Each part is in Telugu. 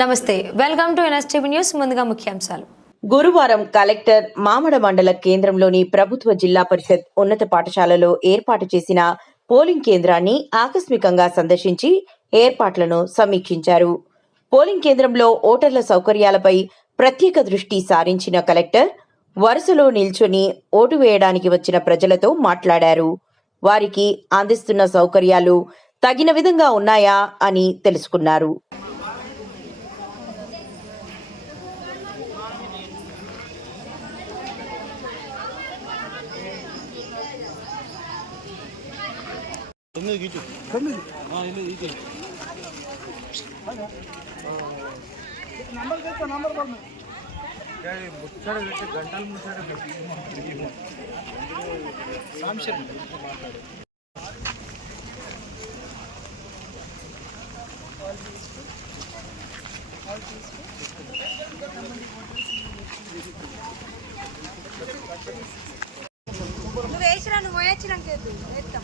నమస్తే వెల్కమ్ టు ఎన్ఎస్టీవీ న్యూస్ ముందుగా ముఖ్యాంశాలు. గురువారం కలెక్టర్ మామడ మండల కేంద్రంలోని ప్రభుత్వ జిల్లా పరిషత్ ఉన్నత పాఠశాలలో ఏర్పాటు చేసిన పోలింగ్ కేంద్రాన్ని ఆకస్మికంగా సందర్శించి ఏర్పాట్లను సమీక్షించారు. పోలింగ్ కేంద్రంలో ఓటర్ల సౌకర్యాలపై ప్రత్యేక దృష్టి సారించిన కలెక్టర్ వరుసలో నిల్చొని ఓటు వేయడానికి వచ్చిన ప్రజలతో మాట్లాడారు. వారికి అందిస్తున్న సౌకర్యాలు తగిన విధంగా ఉన్నాయా అని తెలుసుకున్నారు. తొమ్మిది గీచు తొమ్మిది ఇల్లు గీచు ముచ్చట పెట్టి గంటలు ముచ్చట పెట్టి నువ్వు వేసిరా నువ్వు వేయించినాక వేస్తాం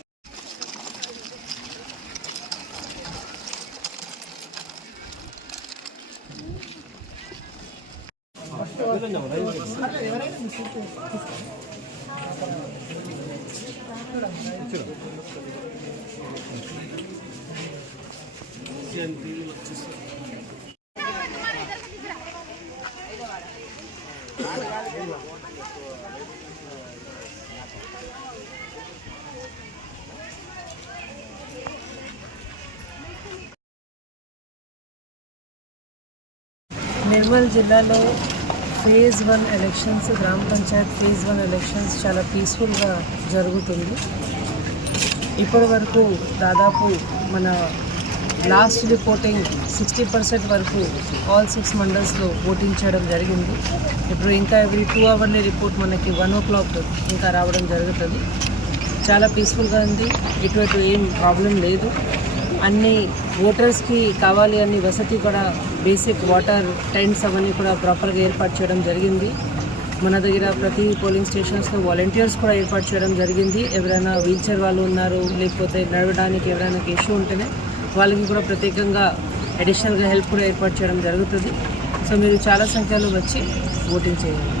నిర్మల్ జిల్లాలో ఫేజ్ వన్ ఎలక్షన్స్ గ్రామ పంచాయత్ ఫేజ్ వన్ ఎలక్షన్స్ చాలా పీస్ఫుల్గా జరుగుతుంది. ఇప్పటి వరకు దాదాపు మన లాస్ట్ రిపోర్టింగ్ సిక్స్టీ పర్సెంట్ వరకు ఆల్ సిక్స్ మండల్స్లో ఓటింగ్ చేయడం జరిగింది. ఇప్పుడు ఇంకా ఎవ్రీ టూ అవర్లీ రిపోర్ట్ మనకి వన్ ఓ క్లాక్ ఇంకా రావడం జరుగుతుంది. చాలా పీస్ఫుల్గా ఉంది. ఇటువంటి ఏం ప్రాబ్లం లేదు. అన్ని ఓటర్స్కి కావాలి అన్ని వసతి కూడా బేసిక్ వాటర్ టెంట్స్ అవన్నీ కూడా ప్రాపర్గా ఏర్పాటు చేయడం జరిగింది. మన దగ్గర ప్రతి పోలింగ్ స్టేషన్స్లో వాలంటీర్స్ కూడా ఏర్పాటు చేయడం జరిగింది. ఎవరైనా వీల్చైర్ వాళ్ళు ఉన్నారు లేకపోతే నడవడానికి ఎవరైనా ఇష్యూ ఉంటేనే వాళ్ళకి కూడా ప్రత్యేకంగా అడిషనల్గా హెల్ప్ కూడా ఏర్పాటు చేయడం జరుగుతుంది. సో మీరు చాలా సంఖ్యలో వచ్చి ఓటింగ్ చేయాలి